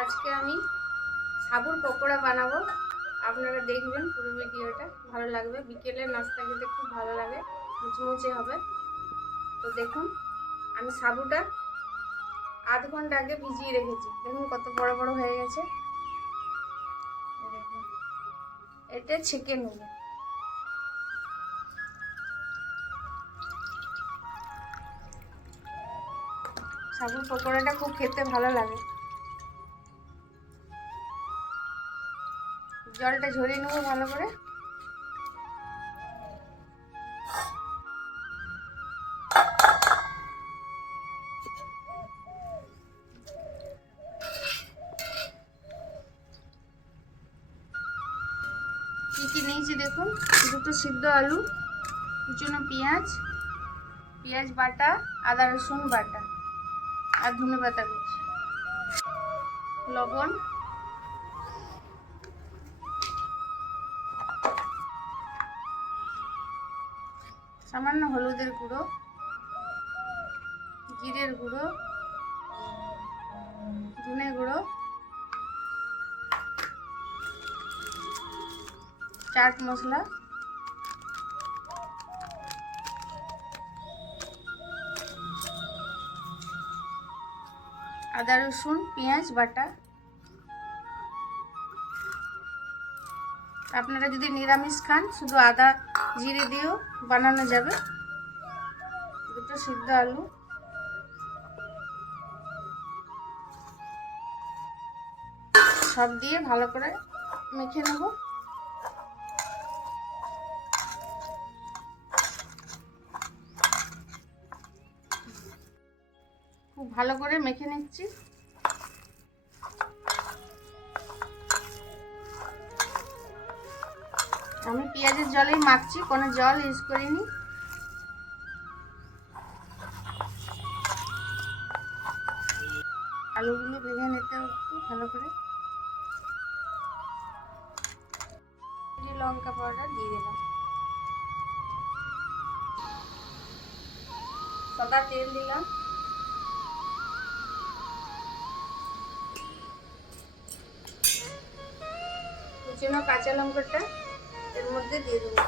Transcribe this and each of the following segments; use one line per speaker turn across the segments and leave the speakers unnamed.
আজকে আমি সাবুর পকোড়া বানাবো। আপনারা দেখবেন পুরো ভিডিওটা, ভালো লাগবে। বিকেলে নাস্তা খেতে খুব ভালো লাগে, মুচমুচে হবে। তো দেখুন, আমি সাবুটা আধ ঘণ্টা আগে ভিজিয়ে রেখেছি। দেখুন কত বড় বড় হয়ে গেছে। এটা ছেঁকে নেব। সাবুর পকোড়াটা খুব খেতে ভালো লাগে। জলটা ঝরিয়ে নেব ভালো করে। কী কী নিয়েছি দেখুন? দুটো সিদ্ধ আলু, কুচনো পেঁয়াজ পেঁয়াজ বাটা, আদা রসুন বাটা, আর ধনে পাতা কুচি লবণ। সামান্য হলুদের গুঁড়ো জিরের গুঁড়ো ধনে গুঁড়ো চাট মশলা আদা রসুন পেঁয়াজ বাটা আপনারা যদি নিরামিষ খান, শুধু আদা জিরে দিয়েও বানানো যাবে। দুটো সিদ্ধ আলু। সব দিয়ে ভালো করে মেখে নেব। খুব ভালো করে মেখে নিচ্ছি। আমি পেঁয়াজের জলেই মাখছি, কোনো জল ইউজ করিনি। আলুগুলো ভেঙে নিতে একটু ভালো করে। লঙ্কা পাউডার দিয়ে দিলাম। সাদা তেল দিলাম। কুচনো কাঁচা লঙ্কাটা এর মধ্যে দিয়ে দেবো।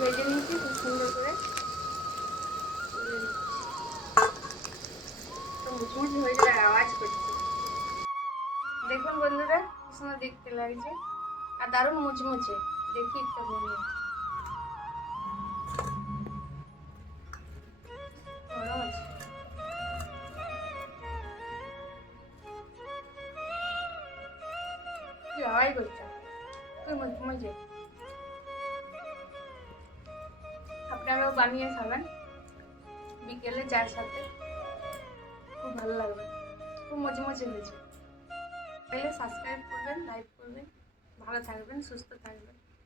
ভেজে নিয়েছি খুব সুন্দর করে মুচমুচ হয়ে যায় আওয়াজ করছে। দেখুন বন্ধুরা সুন্দর দেখতে লাগছে। আর দারুণ মুচমুচে, দেখি একটা বন্ধু আওয়াজ। করছে খুব মুচমুচে। বানিয়ে খাবেন। বিকেলে যার সাথে। খুব ভালো লাগবে। খুব মজে মজে হয়েছে। তাহলে সাবস্ক্রাইব করবেন লাইক করবেন। ভালো থাকবেন, সুস্থ থাকবেন।